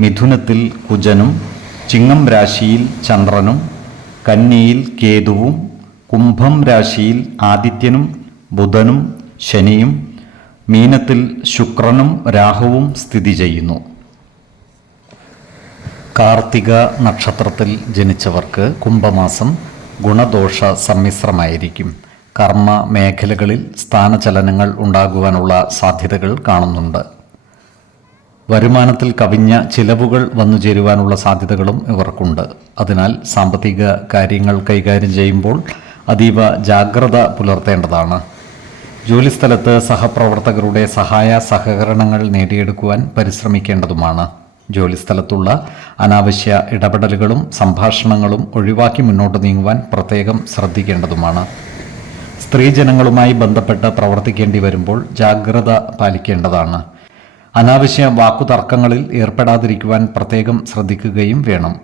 മിഥുനത്തിൽ കുജനും ചിങ്ങം രാശിയിൽ ചന്ദ്രനും കന്നിയിൽ കേതുവും കുംഭം രാശിയിൽ ആദിത്യനും ബുധനും ശനിയും മീനത്തിൽ ശുക്രനും രാഹുവും സ്ഥിതി ചെയ്യുന്നു. കാർത്തിക നക്ഷത്രത്തിൽ ജനിച്ചവർക്ക് കുംഭമാസം ഗുണദോഷ സമ്മിശ്രമായിരിക്കും. കർമ്മ മേഖലകളിൽ സ്ഥാനചലനങ്ങൾ ഉണ്ടാകുവാനുള്ള സാധ്യതകൾ കാണുന്നുണ്ട്. വരുമാനത്തിൽ കവിഞ്ഞ ചിലവുകൾ വന്നു ചേരുവാനുള്ള സാധ്യതകളും ഇവർക്കുണ്ട്. അതിനാൽ സാമ്പത്തിക കാര്യങ്ങൾ കൈകാര്യം ചെയ്യുമ്പോൾ അതീവ ജാഗ്രത പുലർത്തേണ്ടതാണ്. ജോലിസ്ഥലത്ത് സഹപ്രവർത്തകരുടെ സഹായ സഹകരണങ്ങൾ നേടിയെടുക്കുവാൻ പരിശ്രമിക്കേണ്ടതുമാണ്. ജോലിസ്ഥലത്തുള്ള അനാവശ്യ ഇടപെടലുകളും സംഭാഷണങ്ങളും ഒഴിവാക്കി മുന്നോട്ട് നീങ്ങുവാൻ പ്രത്യേകം ശ്രദ്ധിക്കേണ്ടതുമാണ്. സ്ത്രീജനങ്ങളുമായി ബന്ധപ്പെട്ട് പ്രവർത്തിക്കേണ്ടി വരുമ്പോൾ ജാഗ്രത പാലിക്കേണ്ടതാണ്. അനാവശ്യ വാക്കുതർക്കങ്ങളിൽ ഏർപ്പെടാതിരിക്കുവാൻ പ്രത്യേകം ശ്രദ്ധിക്കുകയും വേണം.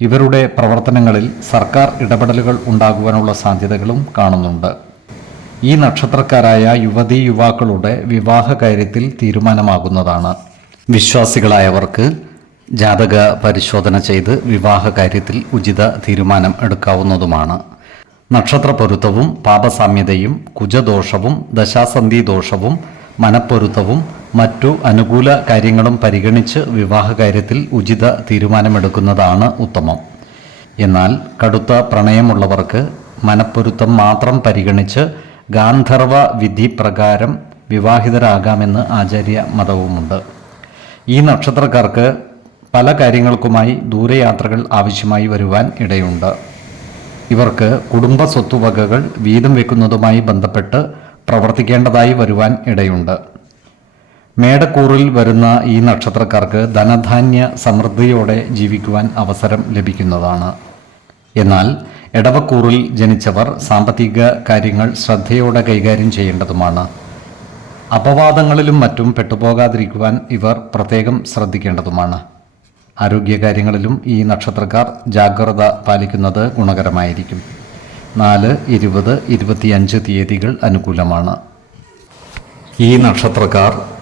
ഇവരുടെ പ്രവർത്തനങ്ങളിൽ സർക്കാർ ഇടപെടലുകൾ ഉണ്ടാകുവാനുള്ള സാധ്യതകളും കാണുന്നുണ്ട്. ഈ നക്ഷത്രക്കാരായ യുവതീ യുവാക്കളുടെ വിവാഹ കാര്യത്തിൽ തീരുമാനമാകുന്നതാണ്. വിശ്വാസികളായവർക്ക് ജാതക പരിശോധന ചെയ്ത് വിവാഹ കാര്യത്തിൽ ഉചിത തീരുമാനം എടുക്കാവുന്നതുമാണ്. നക്ഷത്ര പൊരുത്തവും പാപസാമ്യതയും കുജദോഷവും ദശാസന്ധി ദോഷവും മനപ്പൊരുത്തവും മറ്റു അനുകൂല കാര്യങ്ങളും പരിഗണിച്ച് വിവാഹ കാര്യത്തിൽ ഉചിത തീരുമാനമെടുക്കുന്നതാണ് ഉത്തമം. എന്നാൽ കടുത്ത പ്രണയമുള്ളവർക്ക് മനപ്പൊരുത്തം മാത്രം പരിഗണിച്ച് ഗാന്ധർവ വിധി പ്രകാരം വിവാഹിതരാകാമെന്ന് ആചാര്യ മതവുമുണ്ട്. ഈ നക്ഷത്രക്കാർക്ക് പല കാര്യങ്ങൾക്കുമായി ദൂരയാത്രകൾ ആവശ്യമായി വരുവാൻ ഇടയുണ്ട്. ഇവർക്ക് കുടുംബ സ്വത്തുവകകൾ വീതം വെക്കുന്നതുമായി ബന്ധപ്പെട്ട് പ്രവർത്തിക്കേണ്ടതായി വരുവാൻ ഇടയുണ്ട്. മേടക്കൂറിൽ വരുന്ന ഈ നക്ഷത്രക്കാർക്ക് ധനധാന്യ സമൃദ്ധിയോടെ ജീവിക്കുവാൻ അവസരം ലഭിക്കുന്നതാണ്. എന്നാൽ എടവക്കൂറിൽ ജനിച്ചവർ സാമ്പത്തിക കാര്യങ്ങൾ ശ്രദ്ധയോടെ കൈകാര്യം ചെയ്യേണ്ടതുമാണ്. അപവാദങ്ങളിലും മറ്റും പെട്ടുപോകാതിരിക്കുവാൻ ഇവർ പ്രത്യേകം ശ്രദ്ധിക്കേണ്ടതുമാണ്. ആരോഗ്യകാര്യങ്ങളിലും ഈ നക്ഷത്രക്കാർ ജാഗ്രത പാലിക്കുന്നത് ഗുണകരമായിരിക്കും. നാല് ഇരുപത് ഇരുപത്തിയഞ്ച് തീയതികൾ അനുകൂലമാണ്. ഈ നക്ഷത്രക്കാർ